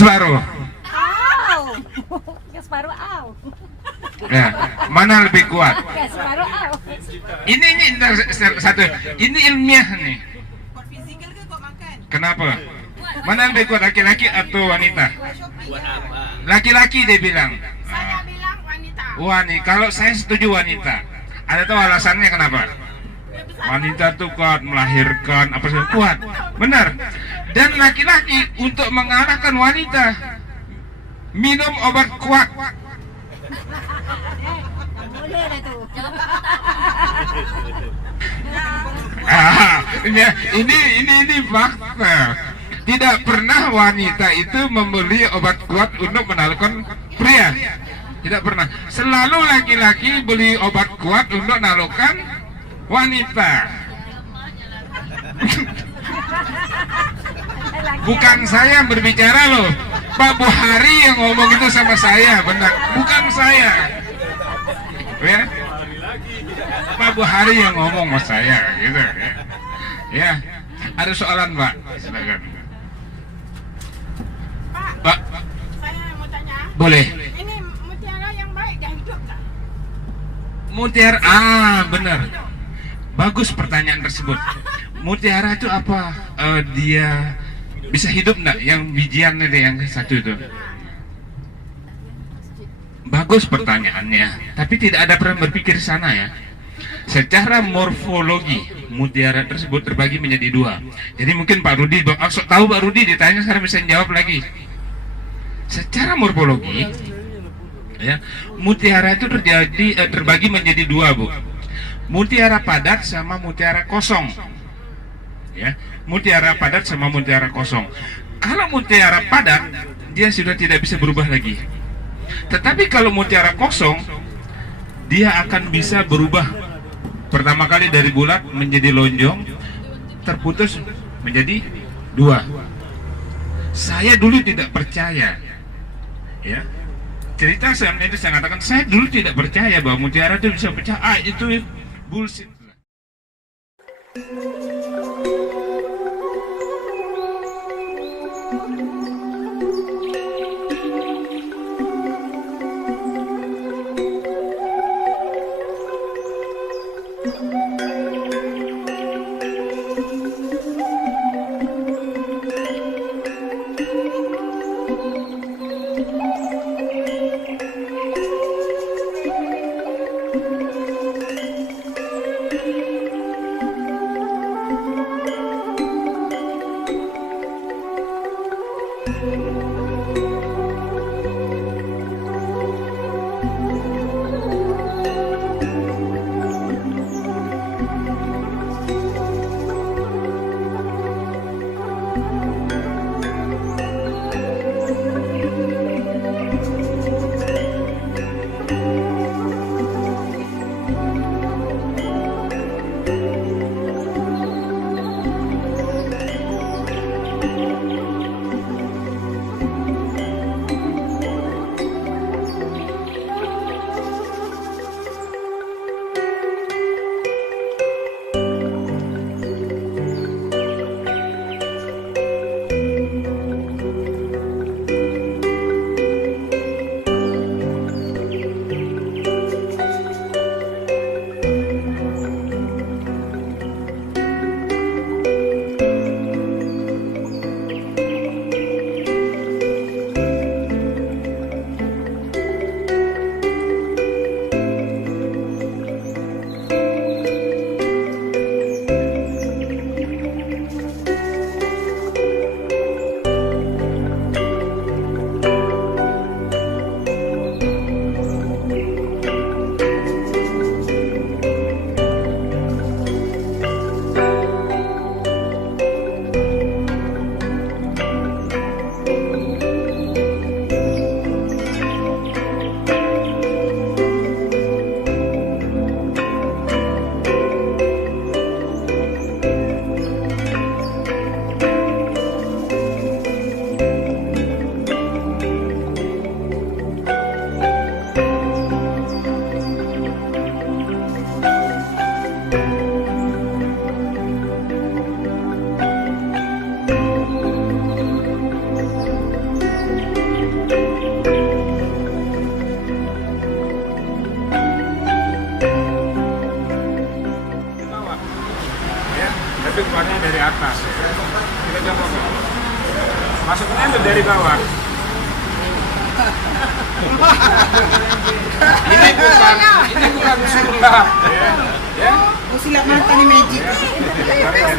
Separuh. Aw. Gak separuh aw. Ya, mana lebih kuat? Gak separuh aw. Ini ntar satu. Ini ilmiah nih. Physical ke kok makan? Kenapa? Mana lebih kuat, laki-laki atau wanita? Buat apa? Laki-laki dia bilang. Saya bilang wanita. Wanita. Kalau saya setuju wanita. Ada tahu alasannya kenapa? Wanita tuh kuat melahirkan apa sih kuat, benar. Dan laki-laki untuk mengalahkan wanita minum obat kuat. Boleh dah tu. Ini fakta. Tidak pernah wanita itu membeli obat kuat untuk menaklukkan pria. Tidak pernah. Selalu laki-laki beli obat kuat untuk menaklukkan wanita. Bukan saya yang berbicara loh, Pak Buhari yang ngomong itu sama saya, benar. Bukan saya. Ya, Pak Buhari yang ngomong sama saya, gitu. Ya, ada soalan Pak, silakan. Pak, Saya mau tanya. boleh. Ini mutiara yang baik dah hidup tak? Mutiara, benar. Bagus pertanyaan tersebut. Mutiara itu apa? Dia bisa hidup enggak? Yang bijian itu yang satu itu. Bagus pertanyaannya, tapi tidak ada pernah berpikir sana ya. Secara morfologi, mutiara tersebut terbagi menjadi dua. Jadi mungkin Pak Rudi, tahu Pak Rudi ditanya sekarang bisa jawab lagi. Secara morfologi, ya, mutiara itu terbagi menjadi dua, Bu. Mutiara padat sama mutiara kosong. Ya, mutiara padat sama mutiara kosong. Kalau mutiara padat, dia sudah tidak bisa berubah lagi. Tetapi kalau mutiara kosong, dia akan bisa berubah. Pertama kali dari bulat menjadi lonjong, terputus menjadi dua. Saya dulu tidak percaya. Ya, cerita saya itu saya katakan, saya dulu tidak percaya bahwa mutiara itu bisa pecah. Itu bullshit. nggak apa-apa. Masuknya lu dari bawah. Ini bukan sulap. Ya. Oh, silap mata ni magic. Tarik dari atas.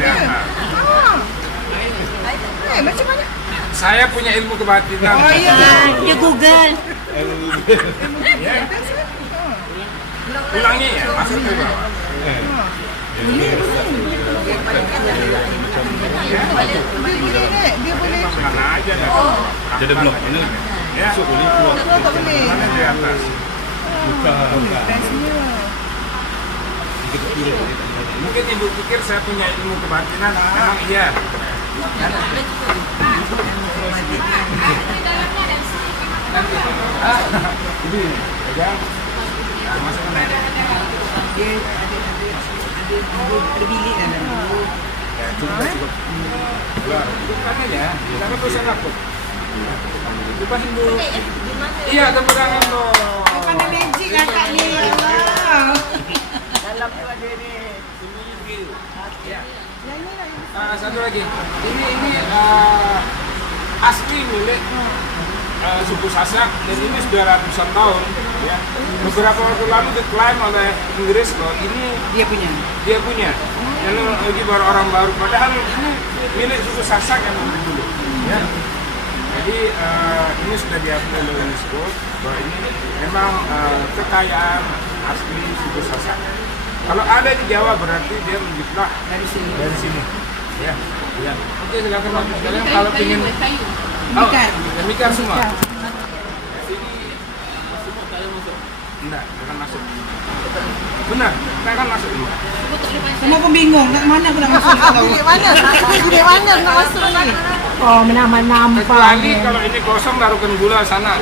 Macam mana? Saya punya ilmu kebatinan. Oh iya. Dia Google. Ya. Ulangi ya, masuk ke bawah. Dia boleh. Sana aja dah. Jadi belum ini Ya. masuk boleh keluar. Tak boleh. Mana di atas? Buka. Mungkin ibu pikir saya punya ilmu kebatinan, memang iya. Ini, pegang. Nah, masukkan aja. Ada bilik dalam. Ya, cukup. Keluar. Hidupkan aja. Jangan usah takut. Lepasin dulu. Iya, kepegangan dong. Pandai magic kakak ni. Allah. Satu lagi. Ini asli milik suku Sasak dan ini sudah ratusan tahun. Ya. Beberapa waktu lalu diklaim oleh Inggris bahwa ini Dia punya. Yang lagi baru orang baru. Padahal ini milik suku Sasak yang dulu. Ya. Jadi ini sudah diakui oleh UNESCO bahwa ini memang kekayaan asli suku Sasak. Kalau ada di Jawa berarti dia menjiplak dari sini. Ya. Ya. Oke, silakan Bapak sekalian kalau ingin demikian semua. Enggak, jangan masuk. Benar, kita akan masuk dulu. Semua pun bingung, nak mana aku nak masuk tahu. Di mana nak masuk ni? Oh, nampak. Kecuali kalau ini kosong taruhkan gula sana.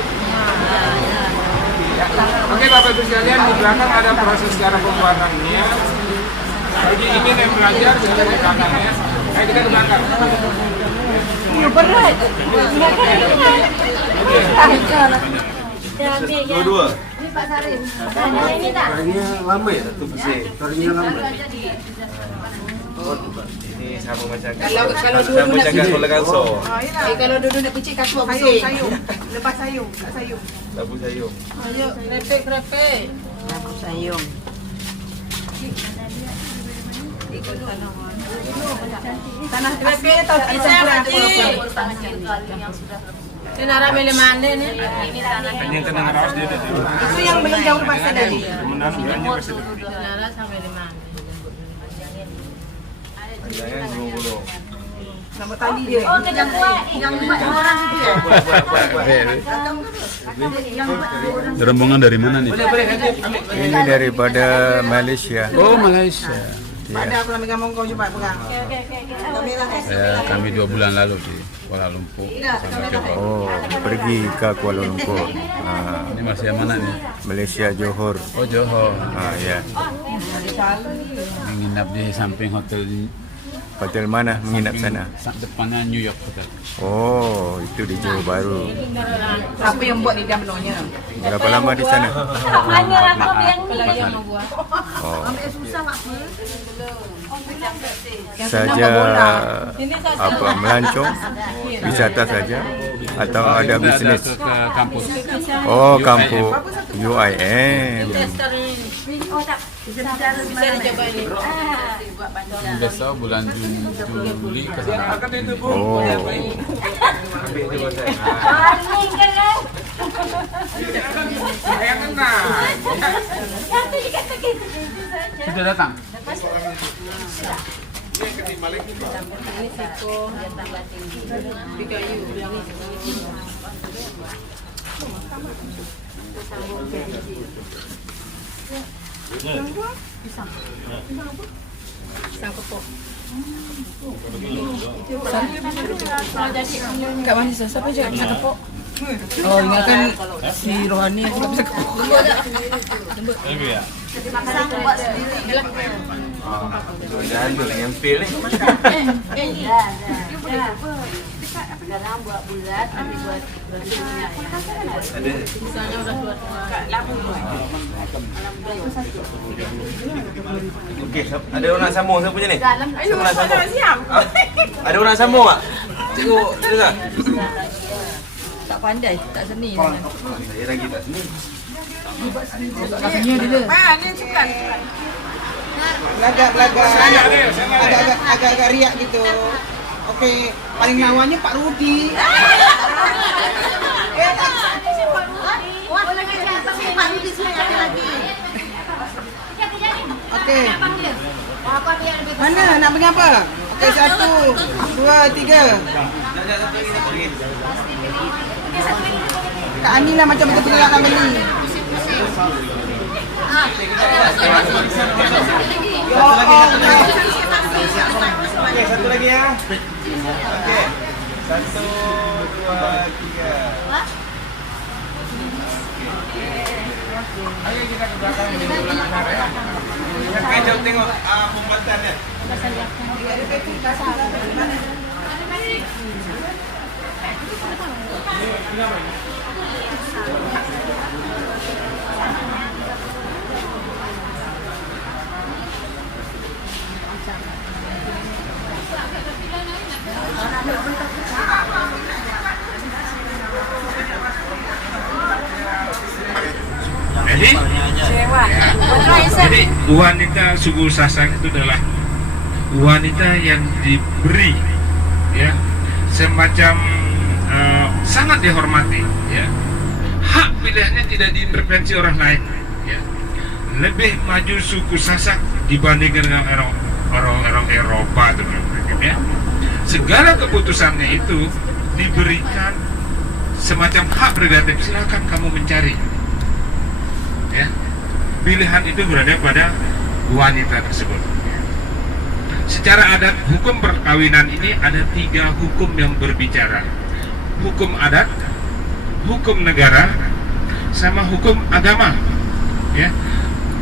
Ya. Oke Bapak Ibu sekalian, di belakang ada proses cara pembuatannya. Bagi ingin yang belajar, bisa di belakang ya. Ayo kita ke belakang. Berat. Dua-dua. Ini Pak Sarif. Ada ini tak? Tarinya lama ya satu pusing. Tarinya lama. Ini sama macam Kalau dua sama macam kalau kanso. kalau dulu nak picit kaku apa sayur. Lepas sayur, tak sayur. Labu sayur. Ayo, krepek. Aku sayung. Tanah krepek atau tanah Ini nara mele mande ni. Yang kena ngeras dia tadi. Itu yang belum jauh pasal tadi. Menang belanja pasti. Nara sama mele mande. Jangan gulung-gulung. Nama tali dia. Oh, kejap buat. Yang buat orang itu ya? Rombongan dari mana nih? Ini daripada Malaysia. Oh, Malaysia. Ada aku nak pegang mongkau cepat pegang. Kami 2 bulan lalu di Kuala Lumpur. Oh, pergi ke Kuala Lumpur. Ini masih yang mana nih? Malaysia Johor. Oh, Johor. Ya. Menginap di samping hotel Hotel mana menginap sana? depannya New York Hotel. Oh, itu di Johor Bahru. Apa yang buat di dalam menungnya? Berapa lama di sana? Mana rangkap yang ni? Oh, Susah mak. saja apa melancong, wisata saja atau ada bisnis? Ke kampus. Oh, kampung UIM. Oh tak. Bisa dicoba ni. Besok bulan Juli ke sana. Oh, Paling kan? Saya kena. Kata dikata gitu. Sudah datang. Kat mana siapa cakap pisang kepok? Oh, ingatkan si Rohani yang cakap pisang kepok. Jangan dulu yang feel ni. Sekarang buat bulat, nanti buat berikutnya ya. Misalnya udah keluar Okey, ada orang nak sambung siapa punya ni? dalam Siapa nak sambung? Ah, ada orang nak sambung tak? Cikgu, dengar. Tak pandai, tak seni. Saya lagi tak sini. Agak-agak riak gitu. Oke, paling lawannya Pak Rudi. Oke. Mana nak pergi apa? Oke, 1, 2, 3. Kak Ani lah macam betul-betul nak beli. Okey, satu lagi ya. Okey. 1, 2, 3. Ayo kita ke belakang ini. Yang kain jauh tengok pembuatannya. Jadi wanita suku Sasak itu adalah wanita yang diberi ya semacam sangat dihormati ya. Hak pilihannya tidak diintervensi orang lain ya. Lebih maju suku Sasak dibandingkan dengan orang Eropa atau ya. Segala keputusannya itu diberikan semacam hak prerogatif, silakan kamu mencari ya. Pilihan itu berada pada wanita tersebut. Secara adat, hukum perkawinan ini ada 3 hukum yang berbicara. Hukum adat, hukum negara, sama hukum agama ya.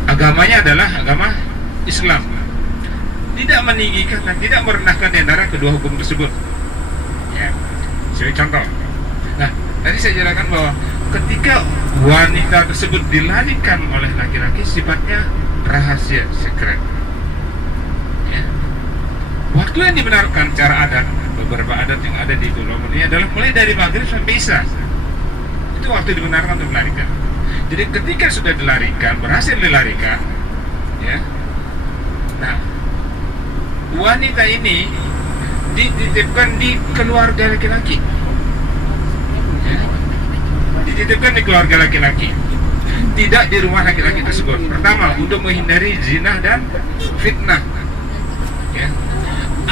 Agamanya adalah agama Islam. Tidak meninggikan dan tidak merendahkan di antara kedua hukum tersebut ya. Sebagai contoh, nah tadi saya jelaskan bahwa ketika wanita tersebut dilarikan oleh laki-laki sifatnya rahasia, secret ya. Waktu yang dibenarkan cara adat, beberapa adat yang ada di Pulau ini adalah mulai dari maghrib sampai isya. Itu waktu dibenarkan untuk melarikan. Jadi ketika sudah dilarikan, berhasil dilarikan ya, nah wanita ini dititipkan di keluarga laki-laki ya. Dititipkan di keluarga laki-laki, tidak di rumah laki-laki tersebut. Pertama, untuk menghindari zina dan fitnah ya.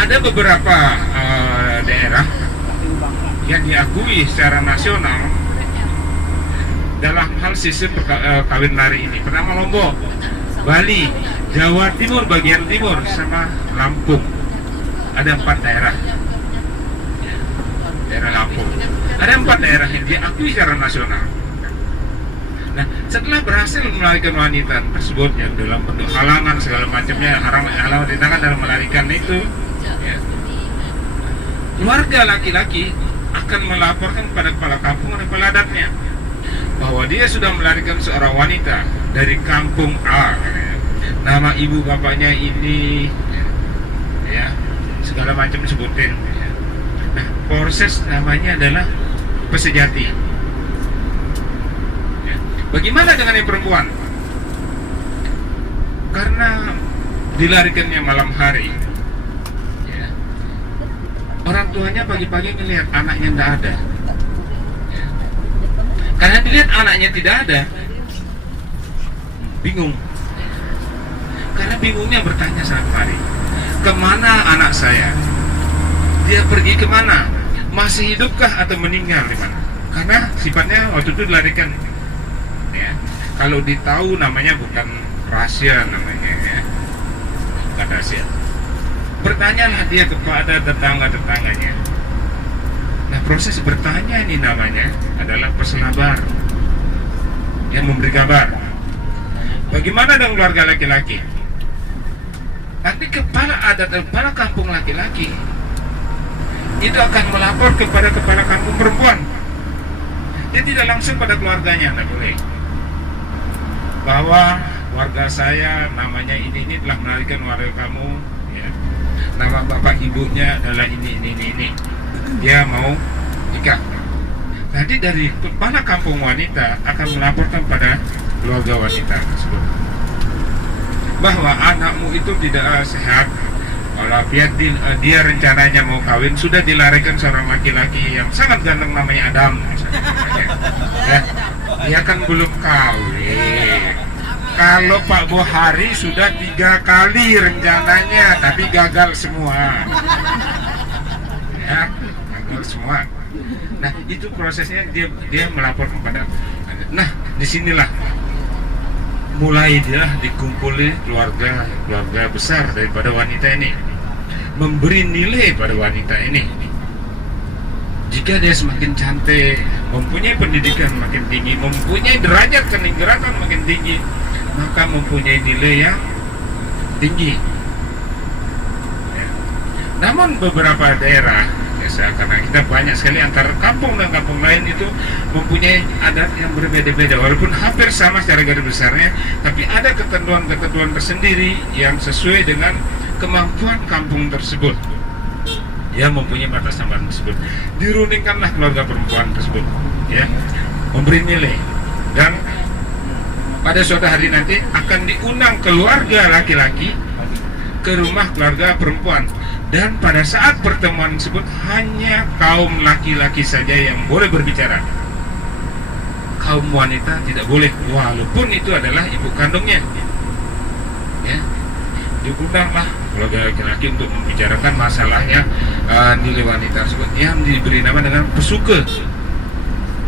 Ada beberapa daerah yang diakui secara nasional dalam hal sistem kawin lari ini. Pertama Lombok, Bali, Jawa Timur bagian timur, sama Lampung. Ada 4 daerah ya, daerah Lampung. Ada 4 daerah yang diakui secara nasional. Nah, setelah berhasil melarikan wanita tersebut yang dalam bentuk halangan segala macamnya, halangan tindakan dalam melarikan itu ya, keluarga laki-laki akan melaporkan kepada kepala kampung dan kepala adatnya bahwa dia sudah melarikan seorang wanita dari kampung A, nama ibu bapaknya ini ya, segala macam sebutin ya. Nah, proses namanya adalah pesejati ya. Bagaimana dengan yang perempuan? Karena dilarikannya malam hari ya, orang tuanya pagi-pagi ngelihat anaknya tidak ada. Karena dilihat anaknya tidak ada, bingung. Karena bingungnya bertanya saat hari, kemana anak saya? Dia pergi kemana? Masih hidupkah atau meninggal di mana? Karena sifatnya waktu itu dilarikan. Ya. Kalau ditahu namanya bukan rahasia namanya ya, bukan rahasia. Bertanyalah dia kepada tetangga-tetangganya. Nah, proses bertanya ini namanya adalah peselabar yang memberi kabar. Bagaimana dengan keluarga laki-laki? Nanti kepala adat dan kepala kampung laki-laki itu akan melapor kepada kepala kampung perempuan. Dia tidak langsung pada keluarganya, tidak boleh. Bahwa warga saya namanya ini telah melarikan warga kamu, ya. Nama bapak ibunya adalah ini. Dia mau nikah. Nanti dari kepala kampung wanita akan melaporkan pada keluarga wanita tersebut bahwa anakmu itu tidak sehat. Kalau dia rencananya mau kawin, sudah dilarikan seorang laki-laki yang sangat ganteng namanya Adam, ya. Dia kan belum kawin. Kalau Pak Bohari sudah 3 kali rencananya, tapi gagal semua, ya, gagal semua. Nah, itu prosesnya dia melapor kepada. Nah, disinilah mulai dia dikumpuli keluarga besar daripada wanita ini, memberi nilai pada wanita ini. Jika dia semakin cantik, mempunyai pendidikan makin tinggi, mempunyai derajat keninggiratan makin tinggi, maka mempunyai nilai yang tinggi, ya. Namun beberapa daerah, karena kita banyak sekali antara kampung dan kampung lain itu mempunyai adat yang berbeda-beda, walaupun hampir sama secara garis besarnya, tapi ada ketentuan-ketentuan tersendiri yang sesuai dengan kemampuan kampung tersebut, yang mempunyai batas-batas tersebut. Dirundingkanlah keluarga perempuan tersebut, ya, memberi nilai, dan pada suatu hari nanti akan diundang keluarga laki-laki ke rumah keluarga perempuan. Dan pada saat pertemuan tersebut hanya kaum laki-laki saja yang boleh berbicara. Kaum wanita tidak boleh, walaupun itu adalah ibu kandungnya, ya. Diundanglah keluarga laki-laki untuk membicarakan masalahnya, nilai wanita tersebut yang diberi nama dengan pesuke,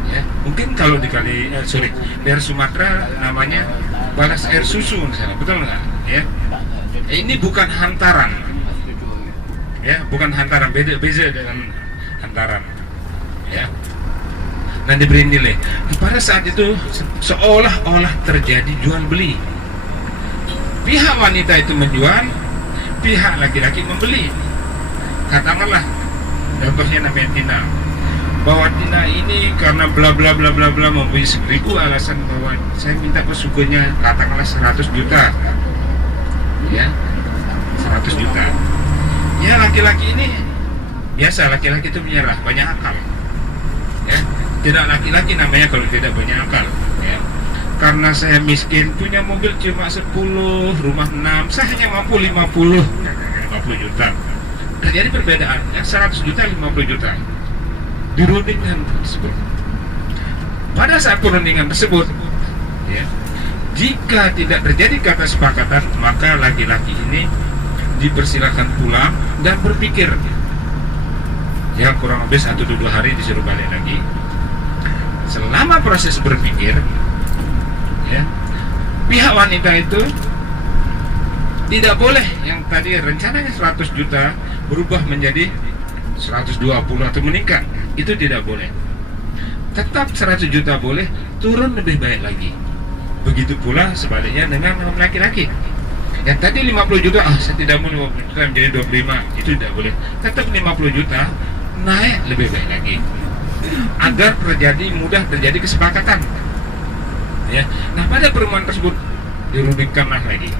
ya. Mungkin kalau di daerah Sumatera namanya balas air susu misalnya, betul nggak, ya? Ini bukan hantaran, ya, bukan hantaran, beda dengan hantaran, ya. Dan diberi nilai. Pada saat itu seolah-olah terjadi jual beli. Pihak wanita itu menjual, pihak laki-laki membeli. Katakanlah, contohnya namanya Tina, bahwa Tina ini karena bla bla bla bla bla mempunyai 1000 alasan bahwa saya minta pesukunya katakanlah 100 juta, ya, 100 juta. Ya, laki-laki ini biasa, laki-laki itu menyerah, banyak akal, ya. Tidak laki-laki namanya kalau tidak banyak akal, ya. Karena saya miskin, punya mobil cuma 10, rumah 6, saya hanya mampu 50 juta. Terjadi perbedaan, ya, 100 juta 50 juta dirundingkan tersebut. Pada saat perundingan tersebut, ya, jika tidak terjadi kata sepakatan, maka laki-laki ini dipersilakan pulang dan berpikir, ya, kurang lebih 1-2 hari disuruh balik lagi. Selama proses berpikir, ya, pihak wanita itu tidak boleh yang tadi rencananya 100 juta berubah menjadi 120 atau meningkat, itu tidak boleh. Tetap 100 juta boleh, turun lebih baik lagi. Begitu pula sebaliknya dengan laki-laki. Yang tadi 50 juta, saya tidak mau 50 juta menjadi 25, itu tidak boleh. Tetap 50 juta, naik lebih baik lagi, agar mudah terjadi kesepakatan, ya. Nah, pada pertemuan tersebut dirundingkanlah lagi.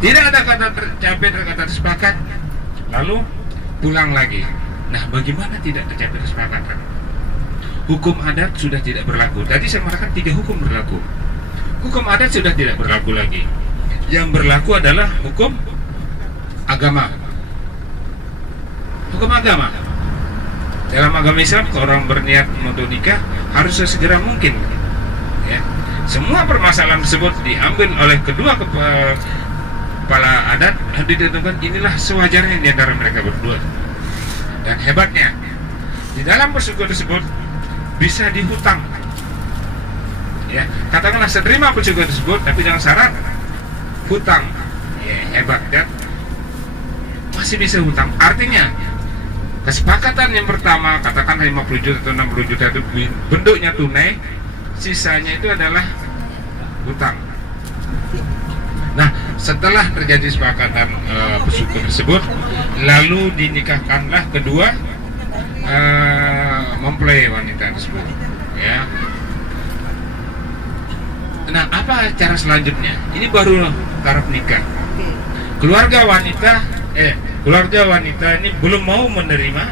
Tidak ada kata tercapai kata sepakat, lalu pulang lagi. Nah, bagaimana tidak tercapai kesepakatan? Hukum adat sudah tidak berlaku. Tadi saya mengatakan 3 hukum berlaku. Hukum adat sudah tidak berlaku lagi. Yang berlaku adalah hukum agama. Hukum agama. Dalam agama Islam, orang berniat untuk nikah harus sesegera mungkin, ya. Semua permasalahan tersebut diambil oleh kedua kepala adat, ditentukan inilah sewajarnya di antara mereka berdua. Dan hebatnya, di dalam persetujuan tersebut bisa dihutang, ya. Katakanlah seterima persetujuan tersebut, tapi dengan syarat hutang, ya, hebat kan? Masih bisa hutang. Artinya kesepakatan yang pertama, katakan 50 juta atau 60 juta itu bentuknya tunai, sisanya itu adalah hutang. Nah, setelah terjadi kesepakatan pesuku tersebut, lalu dinikahkanlah kedua mempelai wanita tersebut, ya. Nah, apa cara selanjutnya? Ini baru taraf nikah. Keluarga wanita ini belum mau menerima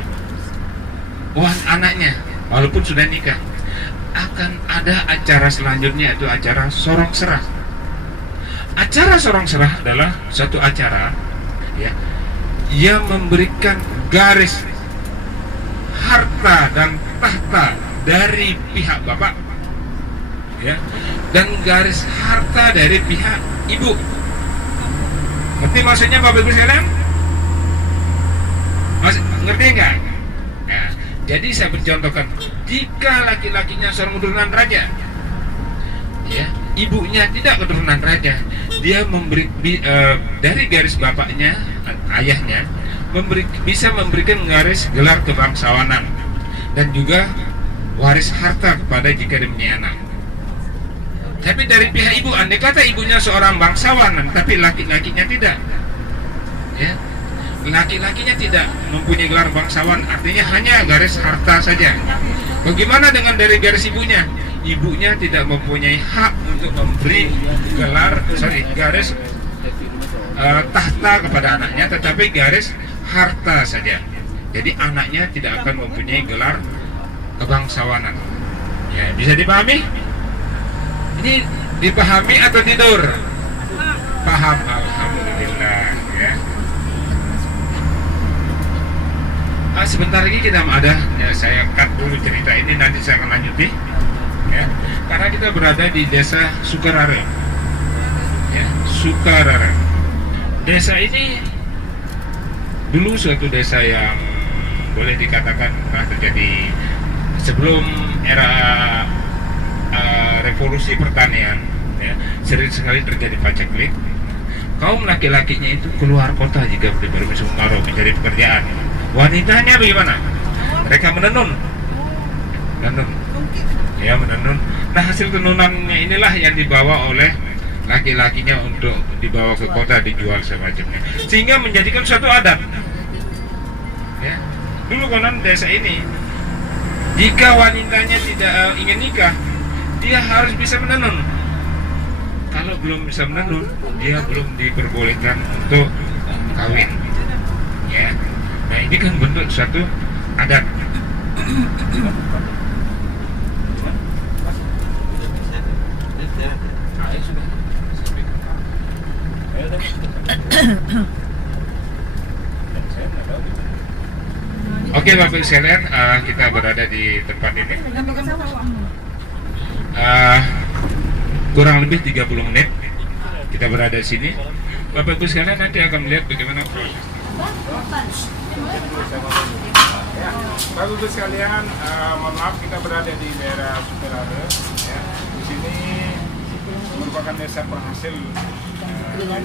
anaknya, walaupun sudah nikah. Akan ada acara selanjutnya, yaitu acara sorong serah. Acara sorong serah adalah suatu acara, ya, yang memberikan garis harta dan tahta dari pihak bapak, ya, dan garis harta dari pihak ibu. Ngerti maksudnya Bapak Ibu sekalian? Ngerti enggak? Nah, jadi saya bercontohkan, jika laki-lakinya seorang keturunan raja, ya, ibunya tidak keturunan raja, dia memberi dari garis bapaknya, ayahnya, bisa memberikan garis gelar kebangsawanan dan juga waris harta kepada jika dia punya anak. Tapi dari pihak ibu, andai kata ibunya seorang bangsawan, tapi laki-lakinya tidak, ya, laki-lakinya tidak mempunyai gelar bangsawan, artinya hanya garis harta saja. Bagaimana dengan dari garis ibunya? Ibunya tidak mempunyai hak untuk memberi garis tahta kepada anaknya, tetapi garis harta saja. Jadi anaknya tidak akan mempunyai gelar kebangsawanan. Ya, bisa dipahami? Ini dipahami atau tidur? Paham, alhamdulillah, ya. Sebentar lagi kita ada, ya, saya cut dulu cerita ini, nanti saya akan lanjuti, ya. Karena kita berada di desa Sukarare, ya, Sukarare. Desa ini dulu suatu desa yang boleh dikatakan pernah terjadi sebelum era revolusi pertanian, ya, sering sekali terjadi paceklik. Kaum laki-lakinya itu keluar kota jika bermusim kemarau mencari pekerjaan. Wanitanya bagaimana? Mereka menenun, ya, menenun. Nah, hasil tenunannya inilah yang dibawa oleh laki-lakinya untuk dibawa ke kota, dijual semacamnya, sehingga menjadikan suatu adat, ya. Dulu konon desa ini, jika wanitanya tidak ingin nikah, dia harus bisa menenun. Kalau belum bisa menenun, dia belum diperbolehkan untuk kawin, ya. Nah, ini kan bentuk suatu adat. Oke, Bapak sekalian, kita berada di tempat ini. Kurang lebih 30 menit kita berada di sini. Bapak Ibu sekalian nanti akan melihat bagaimana proses. Bapak Ibu sekalian, mohon maaf, kita berada di daerah Sukarare, ya. Di sini merupakan desa penghasil tenun,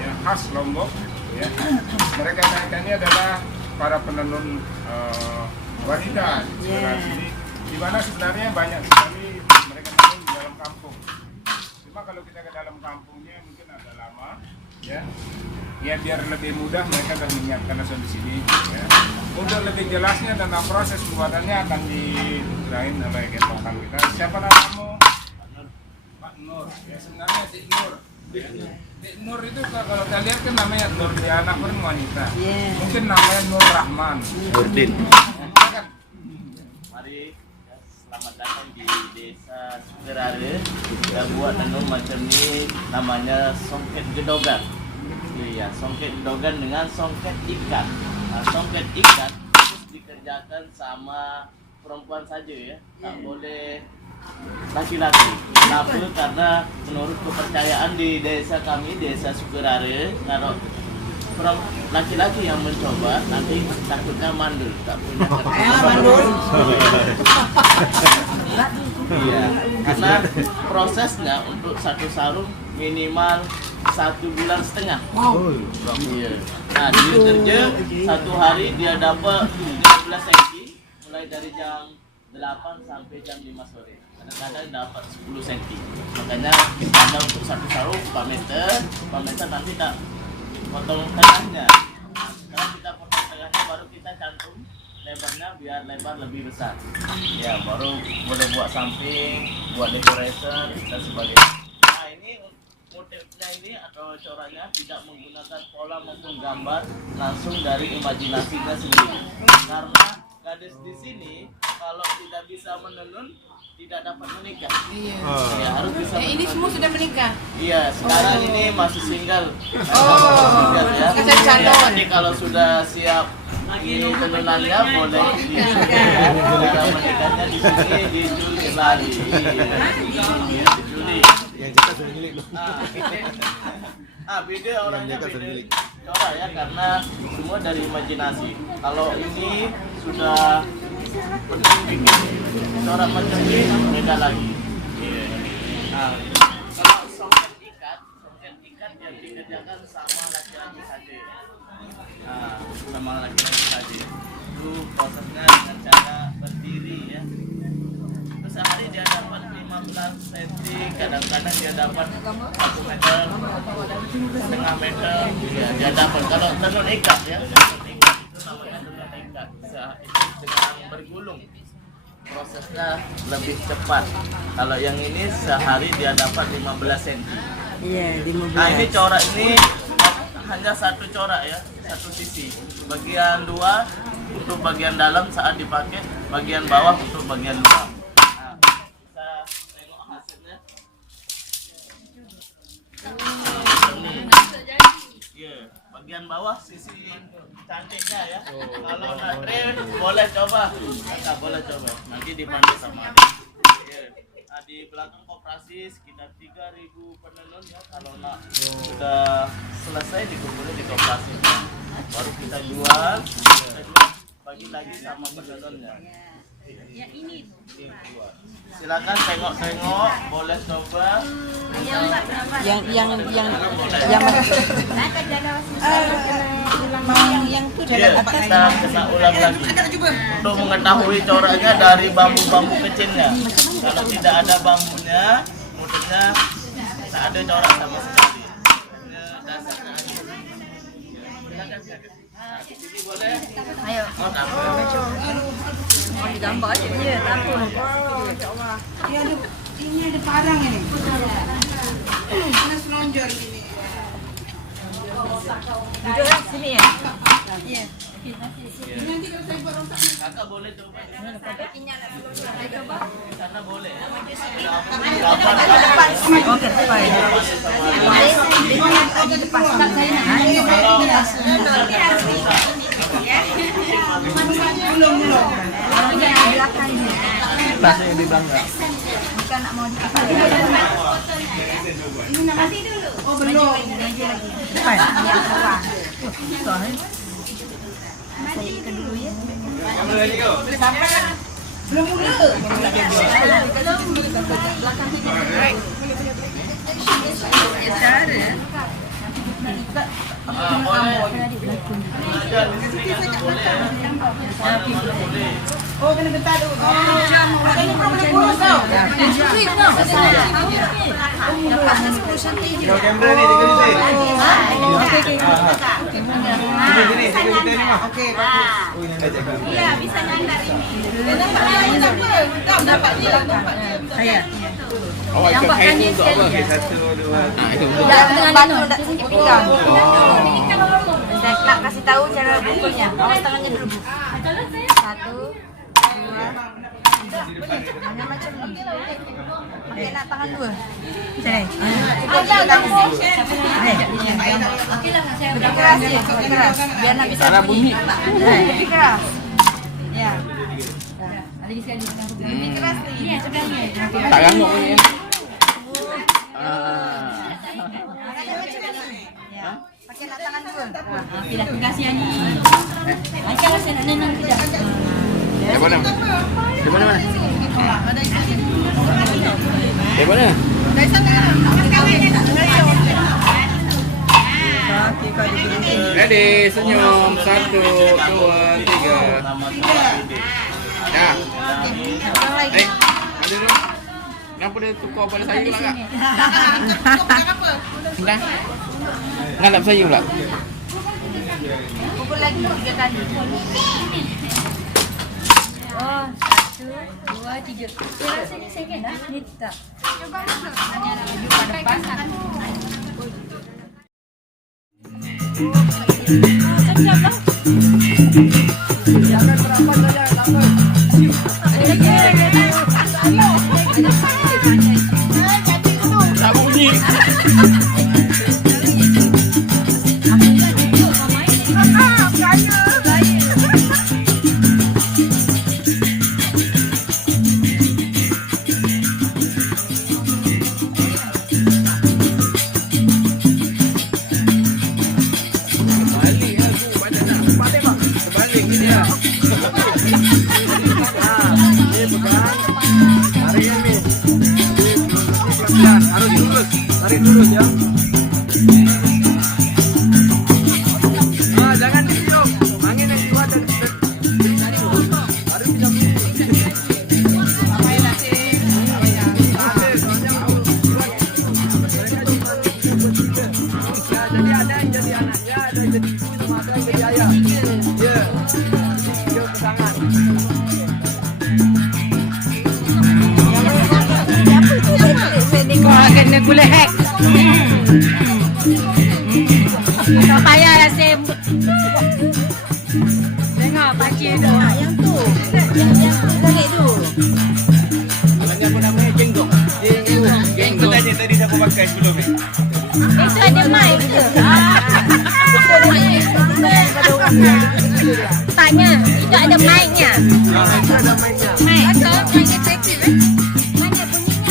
ya, khas Lombok, ya. Mereka ini adalah para penenun wanita di sekitar sini, di mana sebenarnya banyak sekali mereka tenun di dalam kampung. Cuma kalau kita ke dalam kampungnya mungkin agak lama, ya. Ya, biar lebih mudah mereka akan menyiapkan langsung di sini, ya. Untuk lebih jelasnya tentang proses pembuatannya akan diberikan oleh rekan kita. Siapa namamu? Pak Nur. Ya, sebenarnya Dik Nur. Dik Nur itu kalau kita lihat kan namanya Nur, dia anak wanita. Mungkin namanya Nur Rahman. Nurdin. Mari, selamat datang di desa Sukarare. Kita buat tenun macam ni, namanya songket gedogan. Ya, songket gedogan dengan songket ikat. Nah, songket ikat harus dikerjakan sama perempuan saja, ya, tak boleh laki-laki. Kenapa? Karena menurut kepercayaan di desa kami, desa Sukarare, kalau laki-laki yang mencoba nanti takutnya mandul, tak punya Mandul. Iya, karena prosesnya untuk satu sarung minimal 1,5 bulan. Iya. Nah, dia kerja satu hari dia dapat 15 cm, mulai dari jam 8 sampai jam 5 sore. Kadang-kadang dapat 10 cm. Makanya ada untuk satu sarung 4 meter nanti tak potong tengahnya. Setelah kita potong tengahnya baru kita cantum lebarnya biar lebar lebih besar. Ya, baru boleh buat samping, buat decoration dan sebagainya. Nah, ini motifnya ini atau coraknya tidak menggunakan pola maupun gambar, langsung dari imajinasinya sendiri. Karena gadis di sini kalau tidak bisa menenun tidak dapat menikah. Iya. Ya, harus bisa Ini menenun. semua sudah menikah. Iya, sekarang ini masih single. Oh, Single, ya. kasih calon. Jadi kalau sudah siap di tenunannya boleh di cara menikahnya di sini di Juli lagi. Di Juli. Yang kita sudah milik. Beda orangnya beda. Corak ya karena semua dari imajinasi. Kalau ini sudah bikin corak macam ini beda lagi. Nah, kalau songket ikat yang dikerjakan sama laki-laki saja. Nah, sama laki-laki saja. Itu prosesnya dengan cara berdiri ya. Terus sehari dia dapat 15 cm, kadang-kadang dia dapat 1 meter, setengah meter, ya, dia dapat. Kalau tenun ikat ya, tenun ikat itu namanya tenun ikat. Bisa dengan bergulung. Prosesnya lebih cepat. Kalau yang ini sehari dia dapat 15 cm. Iya, 15. Nah ini corak ini hanya satu corak ya, satu sisi. Bagian dua untuk bagian dalam saat dipakai, bagian bawah untuk bagian luar. Nah, bisa tengok hasilnya. Iya, bagian bawah sisi cantiknya ya. Kalau nak trim boleh coba, nggak boleh coba. Nanti dipandu sama adik. Iya. Nah, di belakang koperasi sekitar 3.000 penenun ya. Kalau nak sudah selesai dikumpulin di koperasi, baru kita jual, bagi lagi sama penenunnya. Silakan tengok-tengok, boleh coba. Yang tuh Iya, kita kena ulang lagi untuk mengetahui coraknya dari bambu-bambu kecilnya. Kalau tidak ada bambunya, motifnya tak ada corak sama sekali. Hanya dasarnya aja. Silakan. Nah, di sini boleh. Ayo. Oh, tak apa. Mau digambar aja dia, tak apa. Ini ada parang ini. Mana selonjor ini. Duduk lah sini ya. Iya. Nanti kalau saya buat rosak. Kakak boleh coba. Coba. Di sana boleh. Oke, baik. Bahasa yang di belakang. Bukan nak mau dipakai. Kasih dulu. Oh, belum. Depan. Yang bawah. Saya ikan dulu ya. Belum mula. Oh, kena getar dulu. Ini boleh kurus tau. Dapatnya 10 cm. Kalau kamera ni, tengok ni. Okey, bagus. Iya, bisa nyandar ini. Dapat dia, dapat dia. Saya. Awak Yang pakai pakai untuk apa? Okay, 1, 2, 3. Jangan bantu nak sikit pinggang. Saya nak kasih tahu cara bukulnya. Awas tangannya dulu, Bu. 1, 2, 3. Hanya macam ni. Okey, nak tangan 2. Sini. Okeylah, saya lebih keras je. Lebih keras. Biar nak bisa bunyi. Lebih keras. Ya. Lagi sekali. Lebih keras ni. Ini sebenarnya. Tak ganggu ni. Ya. Pakai nak tangan 2. Okeylah, terima kasih Ani. Macam saya nak nenang kejap. Di mana? Di mana? Di mana? Dari sana. Ready, senyum. 1, 2, 3. Ya. Eh, ada dulu. Kenapa dia tukar pada saya pula kak? Dah. Kenapa saya pula? Pukul lagi 3 kali. Oh, 1, 2, 3. Saya rasa ni second dah. Ni tak. Coba maju ke depan. Kejap lah. Jangan berapa saja. Ada lagi. Tak bunyi. Tarik lurus ya. Jangan ditiup. Angin yang keluar dari baru bisa jadi ada yang jadi anaknya, ada yang jadi ibu, sama ada yang jadi ayah. Ya. Tiga pasangan. Kau kena gula hack. Tak payah lah Sim. Tengok pakcik tu. Yang tu. Yang tarik tu. Namanya apa namanya? Jenggot. Jenggot tanya tadi siapa pakai sebelum ni? Itu ada mic ke? Tanya, itu ada mic-nya. Itu ada mainnya. Mic. Atau mic efektif Mana bunyinya?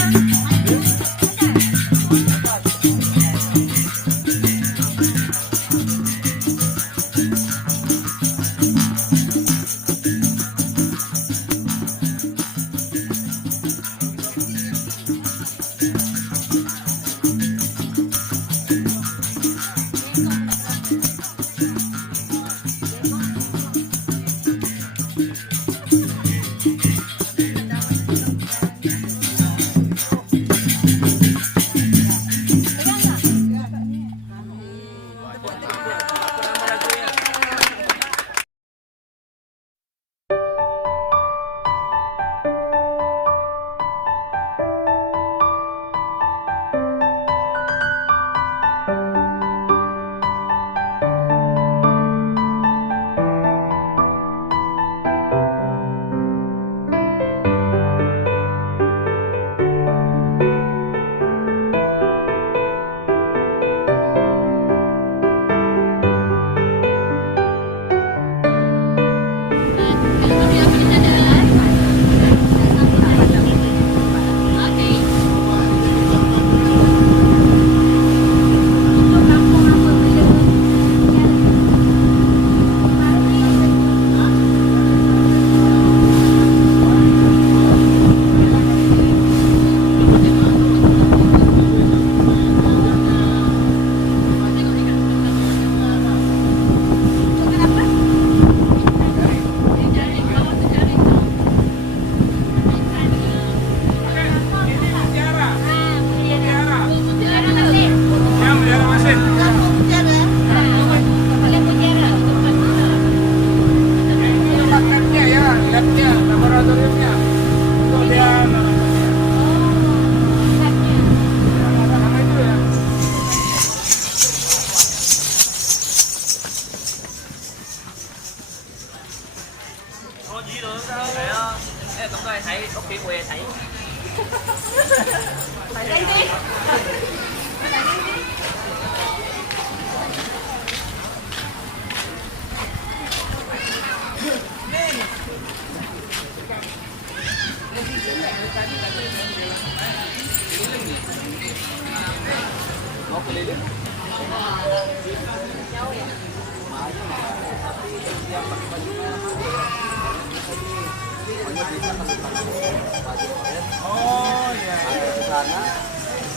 Oh iya.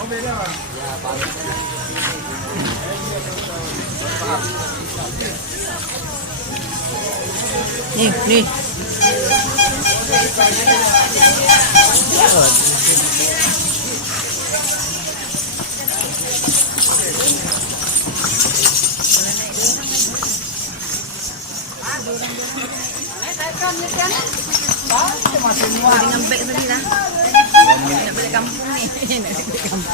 Oh beda bang. Nih. Dengan beg tadi lah. Nak balik kampung ni. Nak balik kampung.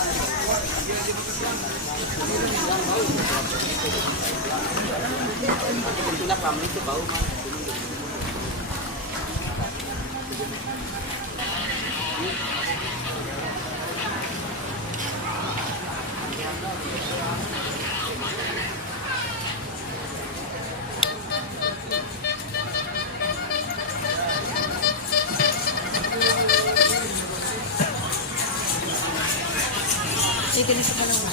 Chicken is pangalawa.